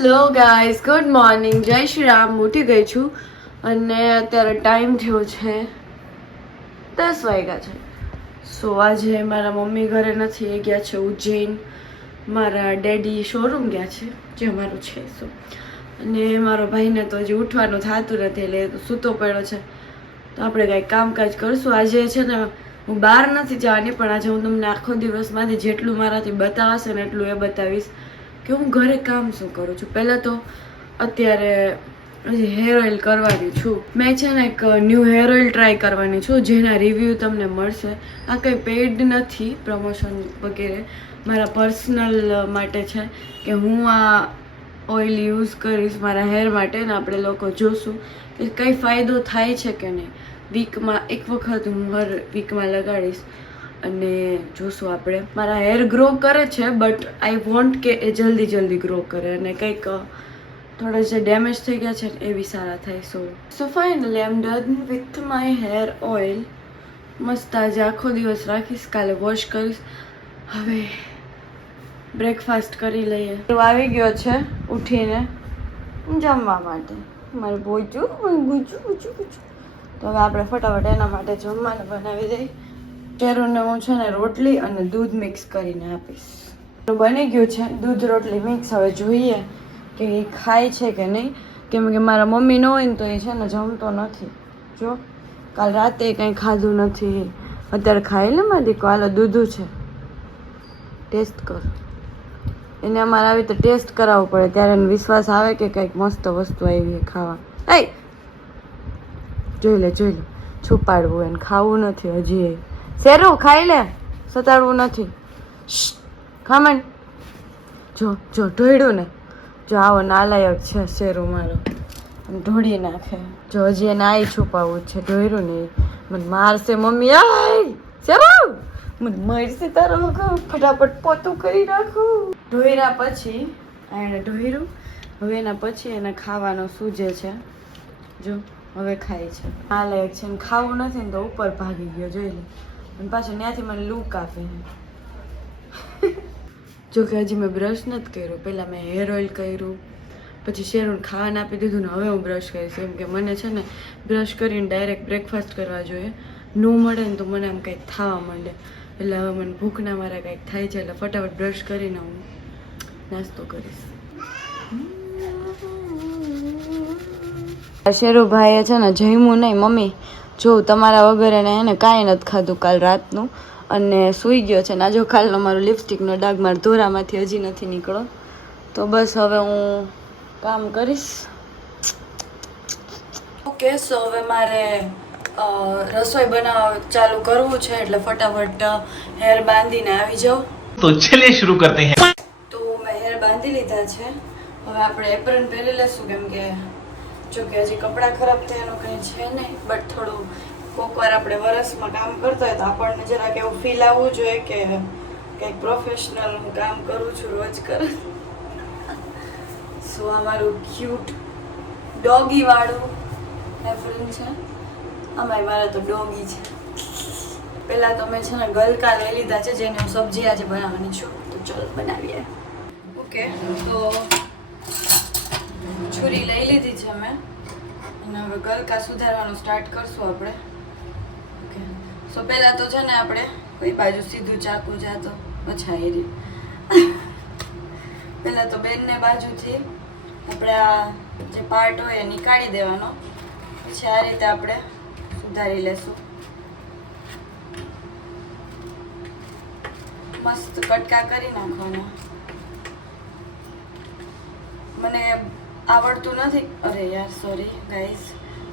Hello guys, good morning. જય શ્રી રામ. ઉઠી ગઈ છું અને અત્યારે ટાઈમ થયો છે 10 વાગ્યા છે. સો આજે મારા મમ્મી ઘરે નથી, એ ગયા છે ઉજ્જૈન. મારા ડેડી શોરૂમ ગયા છે જે અમારું છે. સો અને મારો ભાઈને તો હજી ઉઠવાનું થતું નથી, એટલે તો સૂતો પડ્યો છે. તો આપણે કાંઈક કામકાજ કરશું. આજે છે ને હું બહાર નથી જવાની, પણ આજે હું તમને આખો દિવસમાંથી જેટલું મારાથી બતાવશે ને એટલું એ બતાવીશ કે હું ઘરે કામ શું કરું છું. પહેલાં તો અત્યારે હજી હેર ઓઇલ કરવાની છું. મેં છે ને એક ન્યૂ હેર ઓઇલ ટ્રાય કરવાની છું, જેના રિવ્યૂ તમને મળશે. આ કંઈ પેઇડ નથી, પ્રમોશન વગેરે, મારા પર્સનલ માટે છે કે હું આ ઓઇલ યુઝ કરીશ મારા હેર માટે, ને આપણે લોકો જોશું કે કંઈ ફાયદો થાય છે કે નહીં. વીકમાં એક વખત હું હર વીકમાં લગાડીશ અને જોશું આપણે. મારા હેર ગ્રો કરે છે, બટ આઈ વોન્ટ કે એ જલ્દી ગ્રો કરે અને કંઈક થોડા જે ડેમેજ થઈ ગયા છે એ બી સારા થાય. So finally I am done with my hair oil. મસ્ત આજે આખો દિવસ રાખીશ, કાલે વોશ કરીશ. હવે બ્રેકફાસ્ટ કરી લઈએ. આવી ગયો છે ઉઠીને જમવા માટે મારું બોચું ગુચું. તો હવે આપણે ફટાફટ એના માટે જમવાનું બનાવી દઈએ. ચેરુને હું છે ને રોટલી અને દૂધ મિક્સ કરીને આપીશ. બની ગયું છે દૂધ રોટલી મિક્સ. હવે જોઈએ કે એ ખાય છે કે નહીં, કેમ કે મારા મમ્મી ન હોય ને તો એ છે ને જમતો નથી. જો કાલ રાતે કંઈ ખાધું નથી, અત્યારે ખાઈ લે મારી દીકરો. હાલો દૂધું છે, ટેસ્ટ કર. એને અમારે આવી રીતે ટેસ્ટ કરાવવું પડે, ત્યારે એને વિશ્વાસ આવે કે કંઈક મસ્ત વસ્તુ આવી ખાવા. જોઈ લે છુપાડવું એને, ખાવું નથી હજી. શેરું ખાઈ લે, સતાડવું નથી. ખામણ જો ઢોળ્યું ને, જો આવો નાલાયક છે શેરું મારો, ઢોળી નાખે. જો હજી એને આઈ છુપાવવું છે, ઢોળ્યું ને મને મારશે મમ્મી. શેરું મને મારશે તારો, ફટાફટ પોતું કરી નાખું. ઢોળ્યા પછી એણે ઢોળ્યું. હવે એના પછી એને ખાવાનો સૂજે છે. જો હવે ખાય છે, નાલાયક છે. ખાવું નથી ને તો ઉપર ભાગી ગયો, જોઈ લે. અને પાછું ત્યાંથી મને લૂક આપે છે. જો કે હજી મેં બ્રશ નથી કર્યો. પહેલાં મેં હેર ઓઇલ કર્યું, પછી શેરુને ખાવાને આપી દીધું ને હવે હું બ્રશ કરીશ. કેમ કે મને છે ને બ્રશ કરીને ડાયરેક્ટ બ્રેકફાસ્ટ કરવા જોઈએ. ન મળે ને તો મને આમ કંઈક થવા માંડે, એટલે હવે મને ભૂખના મારા કંઈક થાય છે, એટલે ફટાફટ બ્રશ કરીને હું નાસ્તો કરીશ. શેરુભાઈએ છે ને જમ્યું નહીં. મમ્મી જો તમારા વગર એને કાંઈ નથી ખાધું કાલ રાતનું, અને સૂઈ ગયો છે. ને જો કાલનો મારો લિપસ્ટિકનો ડાઘ મારા ધોરામાંથી હજી નથી નીકળો. તો બસ હવે હું કામ કરીશ. ઓકે, સો હવે મારે રસોઈ બનાવવા ચાલુ કરવું છે, એટલે ફટાફટ હેર બાંધીને આવી જાઉં. તો ચલિए शुरू करते हैं. તો મેં હેર બાંધી લીધા છે. હવે આપણે એપ્રન પહેરી લેશું, કેમ કે જો કે હજી કપડાં ખરાબ થયાનું કંઈ છે નહીં, બટ થોડું કોઈક વાર આપણે વરસમાં કામ કરતા હોય તો આપણને જરાક એવું ફીલ આવવું જોઈએ કે કંઈક પ્રોફેશનલ હું કામ કરું છું રોજ કર. સો આ મારું ક્યુટ ડોગી વાળું એપ્રન છે. આમાંય મારા તો ડોગી છે. પહેલાં તો મેં છે ને ગલકા લઈ લીધા છે, જેને હું સબ્જી આજે બનાવવાની છું. તો ચલો બનાવીએ. ઓકે, તો છુરી લઈ લીધી છે મેં, અને હવે ગલકા સુધારવાનું સ્ટાર્ટ કરશું આપણે. ઓકે, સો પહેલાં તો છે ને આપણે કોઈ બાજુ સીધું ચાકુ જાતો પછાઈ રહી. પહેલાં તો બેનને બાજુથી આપણે આ જે પાર્ટ હોય એ નીકાળી દેવાનો, પછી આ રીતે આપણે સુધારી લેશું. મસ્ત કટકા કરી નાખવાના. મને આવડતું નથી, અરે યાર સોરી ગાઈઝ,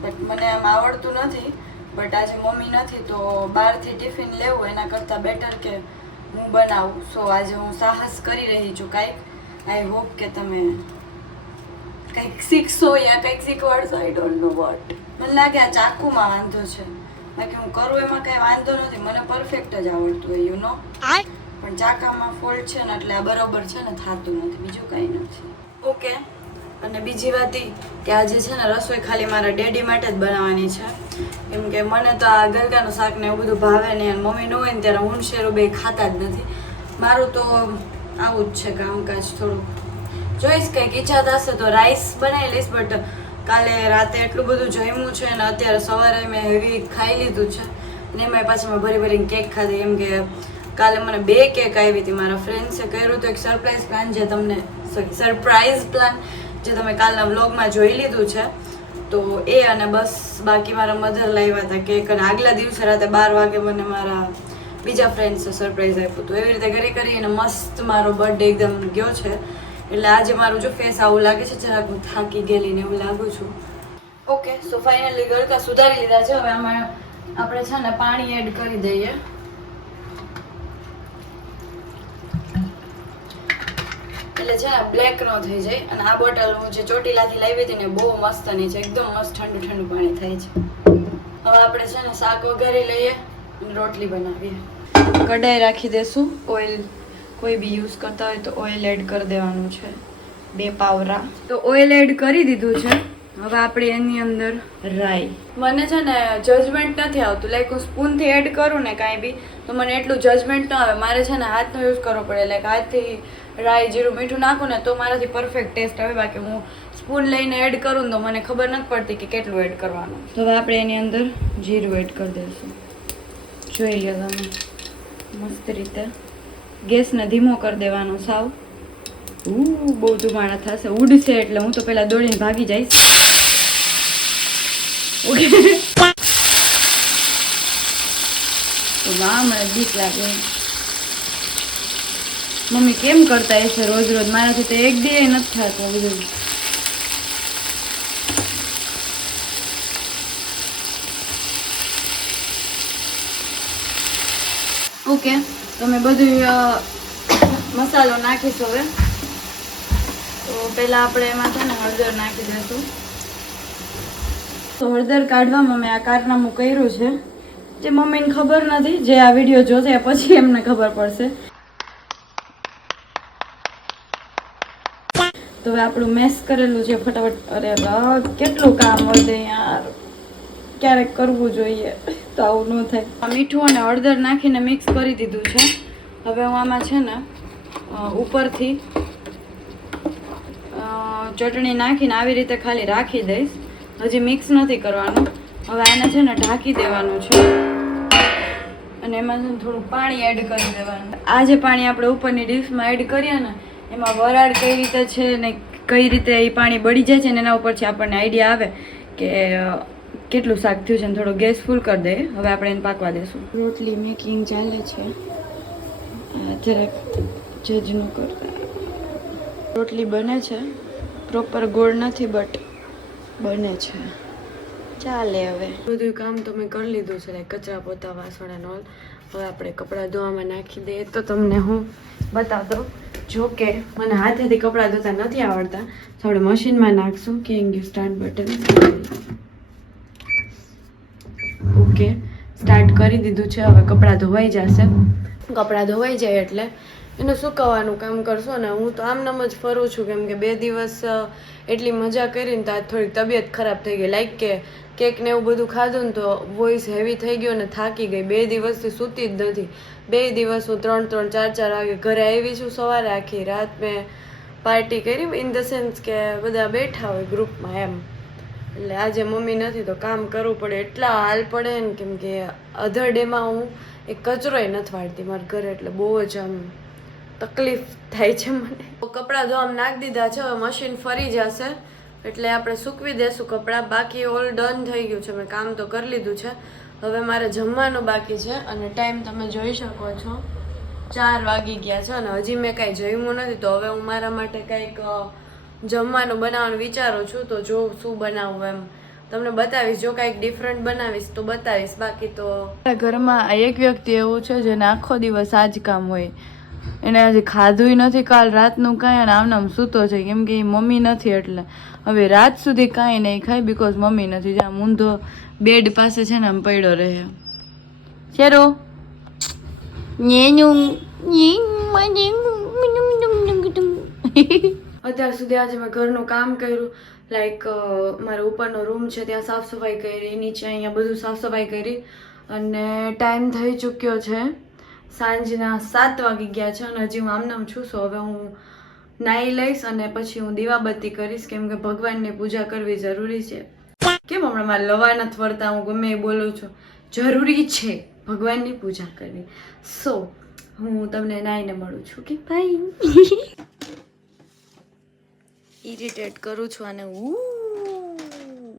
બટ મને આમ આવડતું નથી. બટ આજે મમ્મી નથી તો બહારથી ટિફિન લેવું એના કરતાં બેટર કે હું બનાવું. સો આજે હું સાહસ કરી રહી છું કાંઈક. આઈ હોપ કે તમે કંઈક શીખશો યા કંઈક શીખવાડશો. I don't know what. મને લાગે આ ચાકુમાં વાંધો છે, બાકી હું કરું એમાં કાંઈ વાંધો નથી. મને પરફેક્ટ જ આવડતું હોય, યુ નો. પણ ચાકામાં ફોલ્ટ છે ને એટલે આ બરોબર છે ને થતું નથી, બીજું કંઈ નથી. ઓકે, અને બીજી વાત એ કે આજે છે ને રસોઈ ખાલી મારા ડેડી માટે જ બનાવવાની છે, કેમ કે મને તો આ ગલકાનું શાક ને એવું બધું ભાવે ને. મમ્મી ન હોય ને ત્યારે હું શેરું બે ખાતા જ નથી. મારું તો આવું જ છે કામકાજ થોડું, જોઈશ કંઈક ઈચ્છા થશે તો રાઈસ બનાવી લઈશ. બટ કાલે રાતે એટલું બધું જમ્યું છે અને અત્યારે સવારે મેં હેવી ખાઈ લીધું છે અને એમાં પાછું મેં ભરી ભરીને કેક ખાધી. એમ કે કાલે મને 2 કેક આવી હતી. મારા ફ્રેન્ડ્સે કર્યું તો એક સરપ્રાઈઝ પ્લાન જે તમને સરપ્રાઈઝ પ્લાન જે તમે કાલના વ્લોગમાં જોઈ લીધું છે. તો એ અને બસ બાકી મારા મધર લાવ્યા હતા કેક અને આગલા દિવસે રાતે 12 વાગે મને મારા બીજા ફ્રેન્ડ્સે સરપ્રાઈઝ આપ્યું હતું. એવી રીતે કરીને મસ્ત મારો બર્થડે એકદમ ગયો છે. એટલે આજે મારું જો ફેસ આવું લાગે છે, જરાક હું થાકી ગયેલી ને એવું લાગુ છું. ઓકે, સો ફાઇનલી ગળકા સુધારી લીધા છે. હવે આમાં આપણે છે ને પાણી એડ કરી દઈએ. એટલે છે ને બ્લેક નો થઈ જાય. અને આ બોટલ હું જે ચોટીલાથી લાવી હતી ને બહુ મસ્તની છે, એકદમ મસ્ત ઠંડુ ઠંડુ પાણી થાય છે. હવે આપણે છે ને શાક વઘારી લઈએ અને રોટલી બનાવીએ. કઢાઈ રાખી દેશું. ઓઇલ કોઈ બી યુઝ કરતા હોય તો ઓઇલ એડ કરી દેવાનું છે, 2 પાવરા. તો ઓઇલ એડ કરી દીધું છે. હવે આપણે એની અંદર રાઈ. મને છે ને જજમેન્ટ નથી આવતું, લાઈક હું સ્પૂનથી એડ કરું ને કાંઈ બી તો મને એટલું જજમેન્ટ ન આવે. મારે છે ને હાથનો યુઝ કરવો પડે. લાઈક હાથથી રાઈ જીરું મીઠું નાખું ને તો મારાથી પરફેક્ટ ટેસ્ટ આવે. બાકી હું સ્પૂન લઈને એડ કરું ને તો મને ખબર નથી પડતી કે કેટલું એડ કરવાનું. તો હવે આપણે એની અંદર જીરું એડ કરી દઈશું. જોઈ લો તમે મસ્ત રીતે. ગેસને ધીમો કરી દેવાનો સાવ. બહુ ધુમાડા થશે, ઉડશે એટલે હું તો પેલા દોડીને ભાગી જઈશ. ઓકે, તો વાહ મને બીક લાગે. મમ્મી કેમ કરતા હશે રોજ રોજ? મારાથી તો એક દી નથી થતું બધું. ઓકે, તો મેં બધું મસાલો નાખીશ હવે. તો પહેલાં આપણે એમાં છે ને હળદર નાખી દઈશું. તો હળદર કાઢવામાં મેં આ કારનામું કર્યું છે, જે મમ્મીને ખબર નથી. જે આ વિડીયો જોશે પછી એમને ખબર પડશે. તો હવે આપણું મેસ કરેલું છે ફટાફટ. અરે કેટલું કામ વધે યાર, ક્યારેક કરવું જોઈએ તો આવું ન થાય. મીઠું અને હળદર નાખીને મિક્સ કરી દીધું છે. હવે હું આમાં છે ને ઉપરથી ચટણી નાખીને આવી રીતે ખાલી રાખી દઈશ. હજી મિક્સ નથી કરવાનું. હવે આને છે ને ઢાંકી દેવાનું છે અને એમાં છે ને થોડું પાણી એડ કરી દેવાનું. આ જે પાણી આપણે ઉપરની ડીશમાં એડ કરીએ ને એમાં વરાળ કઈ રીતે છે ને કઈ રીતે એ પાણી બળી જાય છે ને એના ઉપરથી આપણને આઈડિયા આવે કે કેટલું શાક થયું છે. ને થોડો ગેસ ફૂલ કરી દઈએ. હવે આપણે એને પાકવા દઈશું. રોટલી મેકિંગ ચાલે છે, જરાક જજ ન કરતા. રોટલી બને છે, પ્રોપર ગોળ નથી બટ બને છે, ચાલે. હવે બધું કામ તો મેં કરી લીધું છે, કચરા પોતા વાસણ અને ઓલ. હવે આપણે કપડાં ધોવામાં નાખી દઈએ તો તમને હું બતાવી દઉં. જો કે મને હાથેથી કપડાં ધોતા નથી આવડતા, તો આપણે મશીનમાં નાખશું. કેમ ગયું સ્ટાર્ટ બટન. ઓકે, સ્ટાર્ટ કરી દીધું છે. હવે કપડાં ધોવાઈ જશે. કપડાં ધોવાઈ જાય એટલે એને સુકવવાનું કામ કરશો ને. હું તો આમનામ જ ફરું છું કેમ કે 2 દિવસ એટલી મજા કરીને તો આજ થોડીક તબિયત ખરાબ થઈ ગઈ. લાઈક કે કેક ને એવું બધું ખાધું ને તો વોઇસ હેવી થઈ ગયો ને થાકી ગઈ. 2 દિવસથી સૂતી જ નથી. 2 દિવસ હું 3-3, 4-4 વાગે ઘરે આવી છું. સવારે આખી રાત મેં પાર્ટી કરી, ઇન ધ સેન્સ કે બધા બેઠા હોય ગ્રુપમાં એમ. એટલે આજે મમ્મી નથી તો કામ કરવું પડે. એટલા હાલ પડે ને કેમ કે અધર ડેમાં હું એક કચરોય નથી વાળતી મારા ઘરે, એટલે બહુ જ આમ તકલીફ થાય છે મને. કપડાં ધોવામાં નાખી દીધા છે. હવે મશીન ફરી જશે એટલે આપણે સૂકવી દેશું કપડાં. બાકી ઓલ ડન થઈ ગયું છે, મેં કામ તો કરી લીધું છે. હવે મારે જમવાનું બાકી છે અને ટાઈમ તમે જોઈ શકો છો 4 વાગી ગયા છે અને હજી મેં કાંઈ જમ્યું નથી. તો હવે હું મારા માટે કંઈક જમવાનું બનાવવાનું વિચારું છું. તો જો શું બનાવું એમ તમને બતાવીશ. જો કાંઈક ડિફરન્ટ બનાવીશ તો બતાવીશ. બાકી તો ઘરમાં એક વ્યક્તિ એવું છે જેને આખો દિવસ આ જ કામ હોય. એને હજી ખાધું નથી કાલ રાતનું કાંઈ અને આમ સૂતો છે કેમ કે મમ્મી નથી. એટલે હવે રાત સુધી કાંઈ નહીં ખાય બિકોઝ મમ્મી નથી. જ્યાં ઊંધો બેડ પાસે છે ને આમ પડ્યો રહે. શેરો અત્યાર સુધી આજે મેં ઘરનું કામ કર્યું. લાઈક મારા ઉપરનો રૂમ છે ત્યાં સાફ સફાઈ કરી, નીચે અહીંયા બધું સાફ સફાઈ કરી અને ટાઈમ થઈ ચૂક્યો છે સાંજના 7 વાગી ગયા છે અને હજી હું આમનામ છું. સો હવે હું નાહી લઈશ અને પછી હું દીવાબત્તી કરીશ, કેમ કે ભગવાનની પૂજા કરવી જરૂરી છે. કેમ હમણાં મારે લવા નથી વળતા, હું ગમે એ બોલું છું, જરૂરી છે ભગવાનની પૂજા કરવી. સો હું તમને નાહીને મળું છું કે ભાઈ. ઇરિટેટ કરું છું અને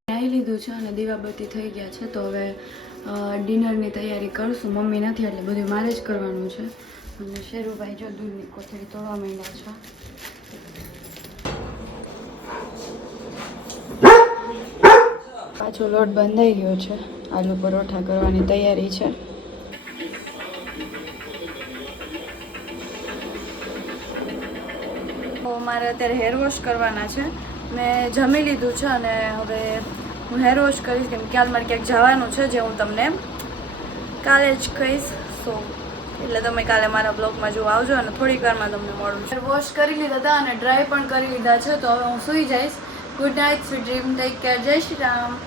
નાહી લીધું છે અને દીવાબત્તી થઈ ગયા છે. તો હવે ડિનરની તૈયારી કરશું. મમ્મી નથી એટલે બધું મારે જ કરવાનું છે. અને શેરુભાઈ જો દૂધની કોથળી તોડવા માંડ્યા છે. પાછો લોટ બંધાઈ ગયો છે. આલુ પરોઠા કરવાની તૈયારી છે. મારે અત્યારે હેર વોશ કરવાના છે. મેં જમી લીધું છે અને હવે હું હેર વોશ કરીશ, કેમ કાલ મારે ક્યાંક જવાનું છે, જે હું તમને કાલે જ કહીશ. સો એટલે તમે કાલે મારા બ્લોગમાં જો આવજો અને થોડીક વારમાં તમને મળું. હેર વોશ કરી લીધા હતા અને ડ્રાય પણ કરી લીધા છે. તો હવે હું સૂઈ જઈશ. Good night, sweet dream, take care, જય શ્રી રામ.